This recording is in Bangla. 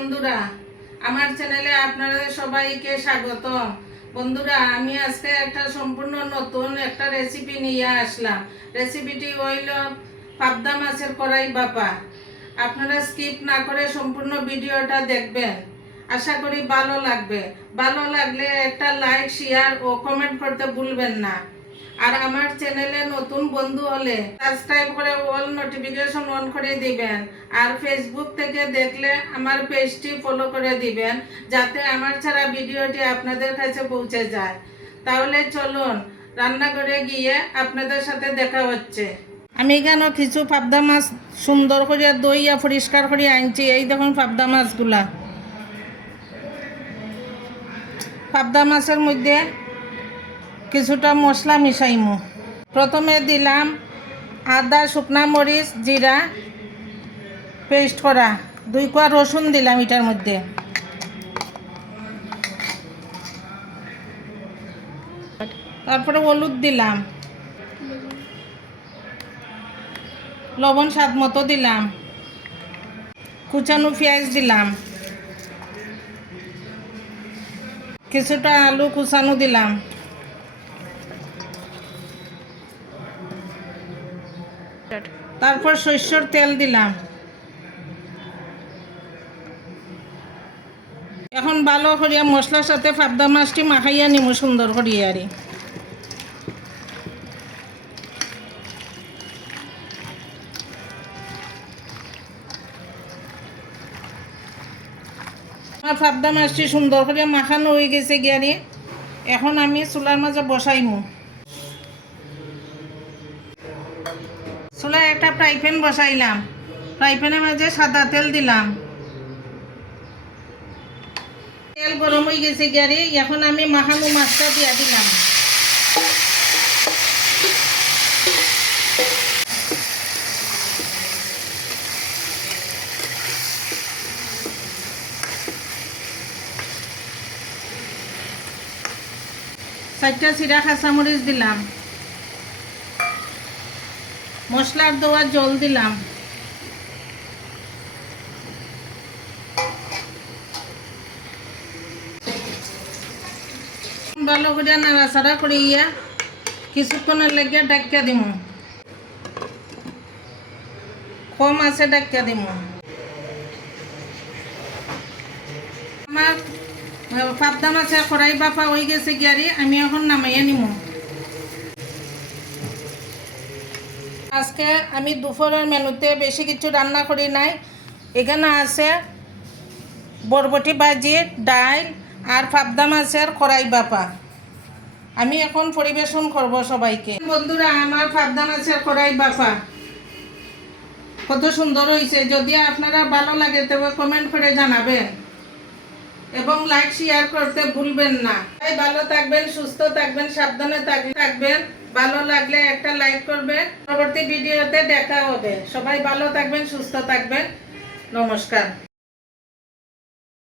বন্ধুরা, আমার চ্যানেলে আপনাদের সবাইকে স্বাগতম। বন্ধুরা, আমি আজকে একটা সম্পূর্ণ নতুন একটা রেসিপি নিয়ে আসলাম। রেসিপিটি হইল পাবদা মাছের কড়াই বাপা। আপনারা স্কিপ না করে সম্পূর্ণ ভিডিওটা দেখবেন, আশা করি ভালো লাগবে। ভালো লাগলে একটা লাইক, শেয়ার ও কমেন্ট করতে ভুলবেন না। আর আমার চ্যানেলে নতুন বন্ধু হলে সাবস্ক্রাইব করে অল নোটিফিকেশন অন করে দিবেন। আর ফেসবুক থেকে দেখলে আমার পেজটি ফলো করে দিবেন, যাতে আমার ছাড়া ভিডিওটি আপনাদের কাছে পৌঁছে যায়। তাহলে চলুন রান্নাঘরে গিয়ে আপনাদের সাথে দেখা হচ্ছে। আমি এখানে কিছু পাবদা মাছ সুন্দর করে দইয়া পরিষ্কার করে আনছি। এই দেখুন পাবদা মাছগুলা। পাবদা মাছের মধ্যে কিছুটা মশলা মিশাইমু। প্রথমে দিলাম আদা, শুকনা মরিচ, জিরা পেস্ট করা, 2 কোয়া রসুন দিলাম এটার মধ্যে। তারপরে হলুদ দিলাম, লবণ স্বাদ মতো দিলাম, কুচানো পেঁয়াজ দিলাম, কিছুটা আলু কুচানো দিলাম, তারপর সরষের তেল দিলাম। এখন ভালো করিয়া মশলার সাথে পাবদা মাছটি মাখাইয়া নিমু সুন্দর করিয়া। আর আমার পাবদা মাছটি সুন্দর করে মাখানো হয়ে গেছে গিয়ারি। এখন আমি চুলার মাঝে বসাইমু। চুলায় একটা ফ্রাই প্যান বসাইলাম। ফ্রাই প্যানের মাঝে সাদা তেল দিলাম। তেল গরম হয়ে গেছে গিয়ারি। এখন আমি মাখানো মাছটা দিয়া দিলাম। চারটা চিরা কাঁচামরিচ দিলাম। মশলার দেওয়া জল দিলাম। ভালো করে নাড়াচাড়া করিয়া কিছুক্ষণের লেগে ডাক্কা দিমু। কম আছে ডাক্কা দিমু। আমার পাবদা মাছের কড়াই বাপা হয়ে গেছে গিয়ারি। আমি এখন নামাইয়া নিমু। আজকে আমি দুপুরের মেনুতে বেশি কিছু রান্না করি নাই। এখানে আছে বরবটি ভাজি, ডাল আর পাবদা মাছের কড়াই বাপা। আমি এখন পরিবেশন করব সবাইকে। বন্ধুরা, আমার পাবদা মাছের কড়াই বাপা কত সুন্দর হয়েছে। যদি আপনারা ভালো লাগে তবে কমেন্ট করে জানাবেন এবং লাইক শেয়ার করতে ভুলবেন না। ভালো থাকবেন, সুস্থ থাকবেন, সাবধানে থাকবেন। ভালো লাগলে একটা লাইক করবেন। পরবর্তী ভিডিওতে দেখা হবে। সবাই ভালো থাকবেন, সুস্থ থাকবেন। নমস্কার।